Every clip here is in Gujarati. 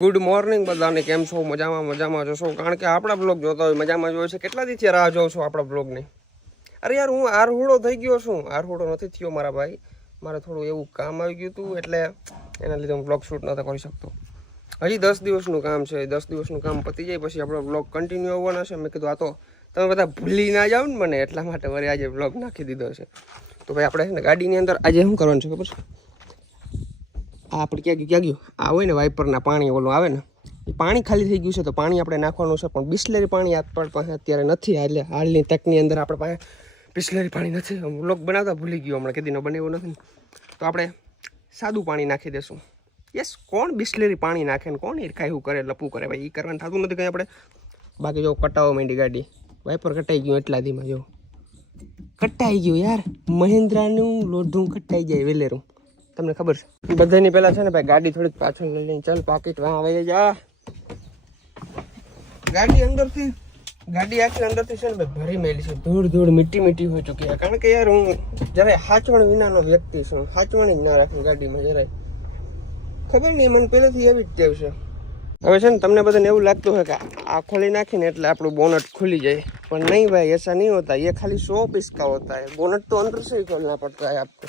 ગુડ મોર્નિંગ બધાને, કેમ છો? મજામાં જશો, કારણ કે આપણા બ્લોગ જોતા હોય મજામાં જોયો છે. કેટલા દિવસથી રાહ જોઉં છું આપણા બ્લોગની. અરે યાર, હું આરહુડો થઈ ગયો છું. આરહુડો નથી થયો મારા ભાઈ, મારે થોડું એવું કામ આવી ગયું હતું, એટલે એના લીધે હું બ્લોગ શૂટ નહોતો કરી શકતો. હજી 10 દિવસનું કામ છે. 10 દિવસનું કામ પતી જાય પછી આપણો બ્લોગ કન્ટિન્યુ આવવાનો છે. મેં કીધું આ તો તમે બધા ભૂલી ના જાઓ ને મને, એટલા માટે વળી આજે બ્લોગ નાખી દીધો છે. તો ભાઈ આપણે છે ને ગાડીની અંદર આજે શું કરવાનું છે ખબર છે? આ આપણે ક્યાં ગયું આ હોય ને વાઇપરના પાણી ઓલું આવે ને, એ પાણી ખાલી થઈ ગયું છે, તો પાણી આપણે નાખવાનું છે. પણ બિસ્લેરી પાણી આપણી પાસે અત્યારે નથી. એટલે હાલની તકની અંદર આપણે પાસે બિસ્લેરી પાણી નથી. વ્લોગ બનાવતા ભૂલી ગયો, હમણાં કદીનો બનાવ્યો નથી. તો આપણે સાદું પાણી નાખી દઈશું. યસ, કોણ બિસ્લેરી પાણી નાખે ને કોણ કાંઈ કરે લપું કરે ભાઈ, એ કરવાનું થતું નથી કંઈ આપણે. બાકી જો કટાવો માંડી ગાડી, વાઇપર કટાઈ ગયું એટલા ધીમાં. જો કટાઈ ગયું યાર, મહિન્દ્રાનું લોઢું કટાઈ જાય વેલેરું, તમને ખબર છે. બધાની પહેલા છે ને ભાઈ ગાડી થોડીક પાછળ લઈ લઈને ચાલ, પાકીટ વાં આવી જા. ગાડી આખી અંદરથી છે ને ભાઈ ભરી મેલી છે, ધૂળ મીઠી હોય ચૂકી છે. કારણ કે યાર હું જરાય હાચવણ વિનાનો વ્યક્તિ છું. હાચવણ જ ના રાખું ગાડીમાં જરાય, ખબર નહીં મને પહેલેથી એવી જ ટેવ છે. હવે છે ને તમને બધાને એવું લાગતું હોય કે આ ખોલી નાખીને એટલે આપણું બોનટ ખુલી જાય, પણ નહીં ભાઈ, ऐसा नहीं होता. ये खाली 100 पीस का होता है. बोनट तो अंदर से ही खोलना पड़ता है आपको.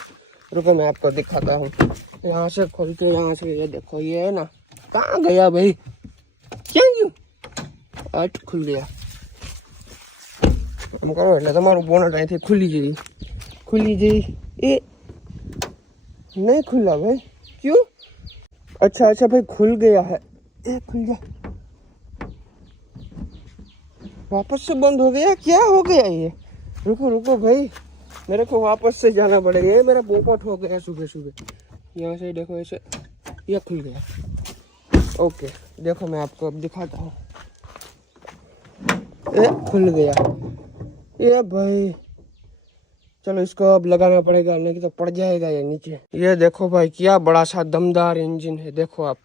रुको मैं आपको दिखाता हूँ. यहाँ से खोल के यहाँ से, ये देखो, ये है ना. कहाँ गया भाई, ક્યાં ગયું? આટ ખુલ ગયા. આમ કરો એટલે તમારું બોનટ અહીંથી ખુલી જઈ. એ नहीं खुला भाई, क्यों? अच्छा भाई खुल गया है. ए खुल गया, वापस से बंद हो गया. क्या हो गया ये? रुको भाई, मेरे को वापस से जाना पड़ेगा. ये मेरा पोपट हो गया सुबह. यहाँ से देखो, ऐसे ये खुल गया. ओके, देखो मैं आपको अब दिखाता हूँ. ये खुल गया. ये भाई चलो इसको अब लगाना पड़ेगा, नहीं तो पड़ जाएगा ये नीचे. ये देखो भाई, क्या बड़ा सा दमदार इंजन है. देखो आप,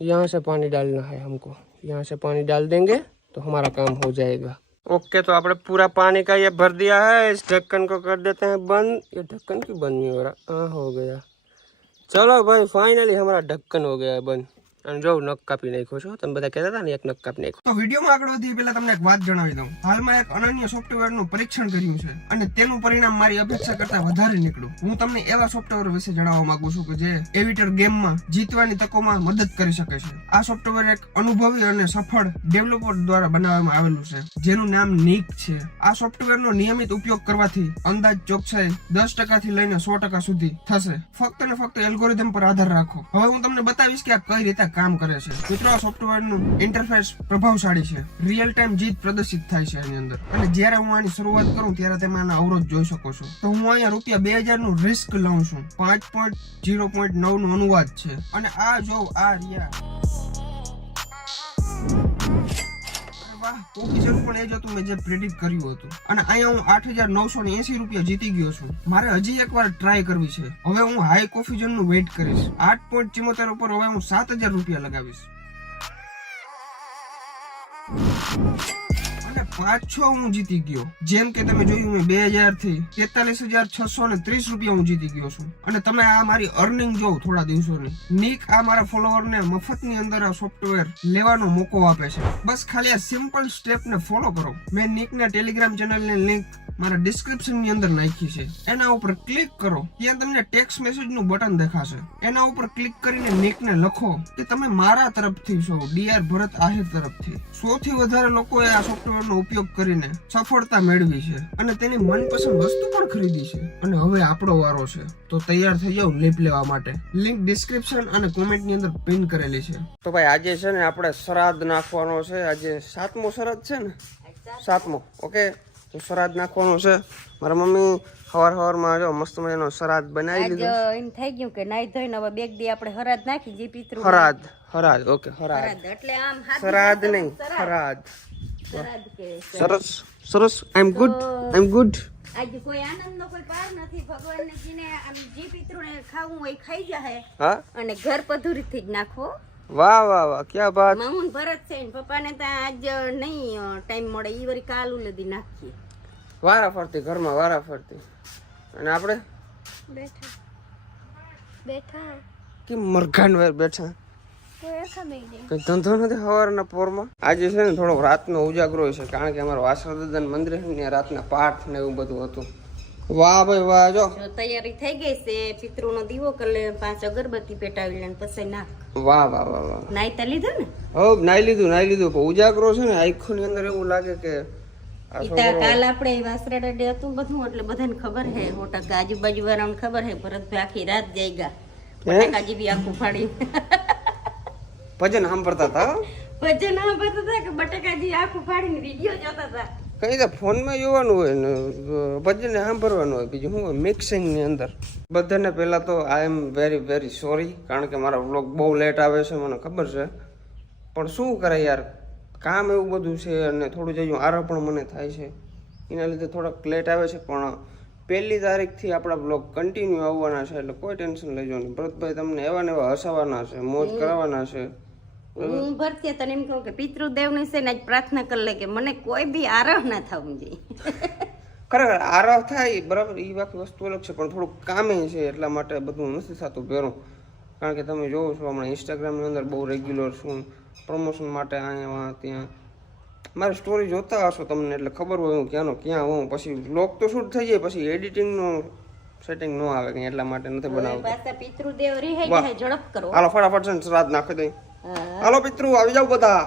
यहाँ से पानी डालना है हमको. यहाँ से पानी डाल देंगे तो हमारा काम हो जाएगा. ओके, तो आपने पूरा पानी का ये भर दिया है. इस ढक्कन को कर देते हैं बंद. ये ढक्कन क्यों बंद नहीं हो रहा? हाँ, हो गया. चलो भाई, फाइनली हमारा ढक्कन हो गया है बंद. અને જો નખ કાપી નાખ્યો છો, તમે બધા કહેતા હતા ને એક નખ કાપી નાખ્યો. તો વિડીયોમાં આગળ વધીએ પહેલા તમને એક વાત જણાવી દઉં. હાલમાં એક અનન્ય સોફ્ટવેરનું પરીક્ષણ કર્યું છે અને તેનું પરિણામ મારી અપેક્ષા કરતા વધારે નીકળ્યું. હું તમને એવા સોફ્ટવેર વિશે જણાવવા માંગુ છું કે જે એવિટર ગેમમાં જીતવાની તકોમાં મદદ કરી શકે છે. આ સોફ્ટવેર એક અનુભવી અને સફળ ડેવલપર દ્વારા બનાવવામાં આવેલું છે, જેનું નામ નિક છે. આ સોફ્ટવેરનો નિયમિત ઉપયોગ કરવાથી અંદાજ ચોકસાઈ 10% થી લઈને 100% સુધી થશે. ફક્ત ને ફક્ત એલ્ગોરિધમ પર આધાર રાખો. હવે હું તમને બતાવીશ કે આ કઈ રીતે કામ કરે છે. મિત્રો, આ સોફ્ટવેરનું ઇન્ટરફેસ પ્રભાવશાળી છે. રિયલ ટાઈમ જીત પ્રદર્શિત થાય છે એની અંદર. અને જ્યારે હું આની શરૂઆત કરું ત્યારે તમે આના અવરોધ જોઈ શકો છો. તો હું અહીંયા ₹2000 નું રિસ્ક લઉં છું. 5.0.9 નું અનુવાદ છે. અને આ જો આ રહ્યા ઓફિસર પણ એ જ હતું મેં જે પ્રેડિક્ટ કર્યું હતું. અને અહીંયા હું ₹8,980 જીતી ગયો છું. મારે હજી એકવાર ટ્રાય કરવી છે. હવે હું હાઈ કોફીજન નું વેઇટ કરીશ. 8.74 ઉપર હવે હું ₹7,000 લગાવીશ. અને પાછો હું જીતી ગયો. જેમ કે તમે જોયું, મેં 2000 થી ₹43,630 હું જીતી ગયો છું. અને તમે આ મારી અર્નિંગ જોવ થોડા દિવસોની. નિક આ મારા ફોલોવરને મફતની અંદર આ સોફ્ટવેર લેવાનો મોકો આપે છે. બસ ખાલી આ સિમ્પલ સ્ટેપને ફોલો કરો. મેં નિકના ટેલિગ્રામ ચેનલની લિંક મારા ડિસ્ક્રિપ્શન ની અંદર નાખી છે. એના ઉપર ક્લિક કરો, ત્યાં તમને ટેક્સ્ટ મેસેજ નું બટન દેખાશે. એના ઉપર ક્લિક કરીને નિકને લખો કે તમે મારા તરફથી છો, ડીઆર ભરત આહિર તરફથી. 100 થી વધારે લોકોએ આ સોફ્ટવેરનો ઉપયોગ કરીને સફળતા મેળવી છે અને તેની મનપસંદ વસ્તુ પણ ખરીદી છે. અને હવે આપણો વારો છે, તો તૈયાર થઈ જાવ લીપ લેવા માટે. લિંક ડિસ્ક્રિપ્શન અને કોમેન્ટ ની અંદર પિન કરેલી છે. તો ભાઈ આજે છે ને આપણે શ્રાદ્ધ નાખવાનો છે. આજે 7મો શ્રાદ્ધ છે ને, 7મો. ઓકે, તો શ્રાદ્ધ નાખવાનું છે. મારા મમ્મી સવારમાં જો મસ્ત મજાનો શ્રાદ્ધ બનાવી લીધો. એમ થઈ ગયું કે નાઈ ધોઈને હવે બેગ દી આપણે હરાદ નાખી જે પિતૃ હરાદ. ઓકે, હરાદ એટલે આમ શ્રાદ્ધ નહીં, હરાદ. સરસ. આઈ એમ ગુડ. આજે કોઈ આનંદનો કોઈ પાર નથી. ભગવાનને જીને આમ જે પિતૃને ખાવું હોય ખાઈ જાય. હા, અને ઘર પધુરીથી જ નાખો. વાહ, ક્યાં વાત. મામુન ભરત છે ને પપ્પાને ત્યાં આજ નહીં ટાઈમ મળે, ઈ વરી કાલ ઉલેદી નાખીએ. વારા ફરતી ઘરમાં, વારા ફરતી. અને આપણે બેઠા કે મરઘાન વેર બેઠા. કઈ ધંધો નથી સવારના પોરમાં. આજે છે ને થોડોક રાતનો ઉજાગરો છે, કારણ કે અમારો વાસણા દાદાનું મંદિર છે ને ત્યાં રાતના પાઠ ને એવું બધું હતું. વાહ ભાઈ વાહ. જો તૈયારી થઈ ગઈ છે, પિતૃનો દીવો કરી લે, 5 અગરબત્તી પેટાવી લે, પછી નાખ. વાહ વાહ વાહ વાહ. નાઈતા લીધું ને? હો નાઈ લીધું પણ ઉજાગરો છે ને આંખોની અંદર એવું લાગે કે કાલ આપણે વાસરા ડે હતું બધું, એટલે બધાને ખબર હે, 100% આજુબાજુ વાળાને ખબર હે. ભરતભાઈ આખી રાત જાગ્યા, બટાકાજી બી આખું ફાડી ભજન સાંભળતા હતા. ભજન સાંભળતા હતા કે બટાકાજી આખું ફાડીને વિડીયો જોતા હતા. કઈ તો ફોનમાં જોવાનું હોય ને ભજન સાંભળવાનું હોય, બીજું શું હોય મિક્સિંગ ની અંદર. બધાને પહેલા તો આઈ એમ વેરી વેરી સોરી, કારણ કે મારા વ્લોગ બહુ લેટ આવે છે, મને ખબર છે, પણ શું કરે યાર, કામ એવું બધું છે અને થોડું જઈ આરો પણ મને થાય છે, એના લીધે થોડાક લેટ આવે છે. પણ 1લી તારીખથી આપણા બ્લોગ કન્ટિન્યુ આવવાના છે, એટલે કોઈ ટેન્શન લેજો નહીં. ભરતભાઈ તમને એવા ને એવા હસાવાના છે, મોજ કરાવવાના છે. હું ભરતી તને એમ કહું કે પિતૃદેવની છે ને આજ પ્રાર્થના કરી લે કે મને કોઈ બી આરહ ના થવું જોઈએ. ખરેખર આરામ થાય બરાબર, એ બાકી વસ્તુ અલગ છે, પણ થોડુંક કામે છે એટલા માટે બધું નથી થતું ભેરું. કારણ કે તમે જોવો છો હમણાં ઇન્સ્ટાગ્રામની અંદર બહુ રેગ્યુલર છું, પ્રમોશન માટે અહીંયા ત્યાં. મારી સ્ટોરી જોતા હશો તમને, એટલે ખબર હોય હું ક્યાંનો ક્યાં હોઉં. પછી વ્લોગ તો શૂટ થઈ જાય, પછી એડિટિંગનું સેટિંગ ન આવે કંઈ, એટલા માટે નથી બનાવતો. પાછા પિતૃદેવ રિહાઈ જાય, ઝડપ કરો. હાલો ફટાફટ છે ને શ્રાદ્ધ નાખી દઈ. હાલો પિતૃ આવી જાવ બધા.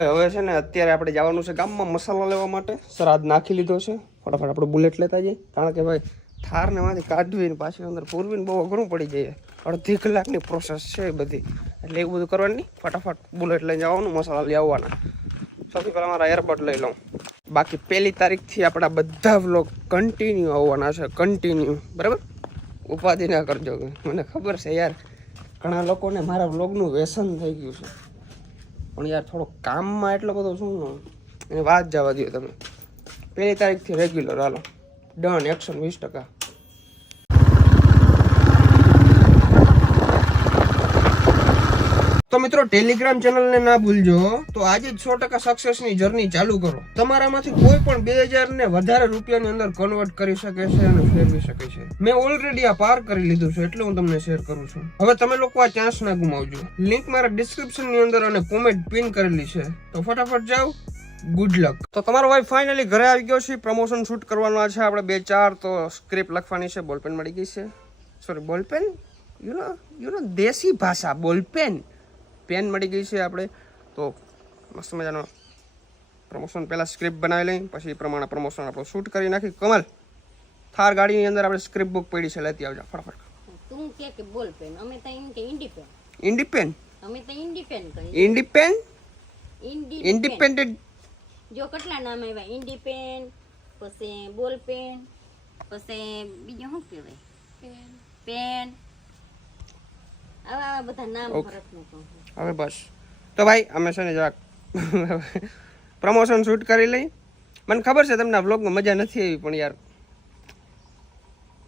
હવે છે ને અત્યારે આપણે જવાનું છે ગામમાં મસાલો લેવા માટે. શ્રાદ્ધ નાખી લીધો છે, ફટાફટ આપણે બુલેટ લેતા જઈએ, કારણ કે ભાઈ થારને માંથી કાઢવી ને પાછી અંદર પૂરવીને બહુ અઘરું પડી જાય. 1.5 કલાકની પ્રોસેસ છે એ બધી, એટલે એવું બધું કરવાનું નહીં. ફટાફટ બુલેટ લઈ જવાનું, મસાલા લઈ આવવાના. સૌથી પહેલાં મારા એરબડ લઈ લઉં. બાકી 1લી તારીખથી આપણા બધા વ્લોગ કન્ટિન્યુ આવવાના છે, કન્ટિન્યુ, બરાબર? ઉપાધિ ના કરજો, મને ખબર છે યાર ઘણા લોકોને મારા વ્લોગનું વ્યસન થઈ ગયું છે, પણ યાર થોડો કામમાં એટલો બધો શું એની વાત જવા દો તમે. 1લી તારીખથી રેગ્યુલર હાલો, ડન, 120%. તો મિત્રો ટેલિગ્રામ ચેનલને ના ભૂલજો. તો આજે જ 100% સક્સેસની જર્ની ચાલુ કરો. તમારામાંથી કોઈ પણ 2000 ને વધારે રૂપિયાની અંદર કન્વર્ટ કરી શકે છે અને ફેરવી શકે છે. મેં ઓલરેડી આ પાર કરી લીધું છે, એટલે હું તમને શેર કરું છું. હવે તમે લોકો આ ચાન્સ ના ગુમાવજો. લિંક મારા ડિસ્ક્રિપ્શનની અંદર અને કોમેન્ટ પિન કરેલી છે, તો ફટાફટ જાઓ. Good luck. તો તમારો ભાઈ ફાઇનલી ઘરે આવી ગયો છે. પ્રમોશન શૂટ કરવાનો છે આપણે 2-4, તો સ્ક્રિપ્ટ લખવાની છે. બોલપેન મળી ગઈ છે, સોરી બોલપેન, યુ નો દેશી ભાષા, બોલપેન, પેન મળી ગઈ છે આપણે. તો મસ્ત મજાનો પ્રમોશન પહેલાં સ્ક્રિપ્ટ બનાવી લઈ, પછી એ પ્રમાણે પ્રમોશન આપણે શૂટ કરી નાખી. કમલ, થાર ગાડીની અંદર આપણે સ્ક્રિપ્ટ બુક પડી છે, લેતી આવજો ફટાફટ. તું કે બોલપેન, અમે તો એમ કે ઇન્ડિપેન. ઇન્ડિપેન, અમે તો ઇન્ડિપેન કરી. ઇન્ડિપેન, ઇન્ડિપેન્ડન્ટ. જો કેટલા નામ આવ્યા, ઇન્ડિપેન, પછી બોલપેન, પછી બીજું શું કહેવાય, પેન, આવા બધા નામ ભરતને કહું. હવે બસ તો ભાઈ અમે છે ને જરાક પ્રમોશન શૂટ કરી લઈ. મને ખબર છે તમને આ વ્લોગમાં મજા નથી આવી, પણ યાર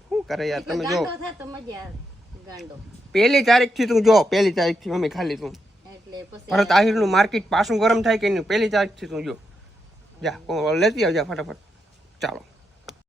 શું કરે યાર, તમે જો ગાંડો થાય તો મજા આવે. ગાંડો 1લી તારીખથી તું જો, 1લી તારીખથી મમ્મી ખાલી તું એટલે પછી ભરત આહિરનું માર્કેટ પાછું ગરમ થાય કે નહીં, 1લી તારીખથી તું જો, જા લેતી આવજા ફટાફટ. ચાલો.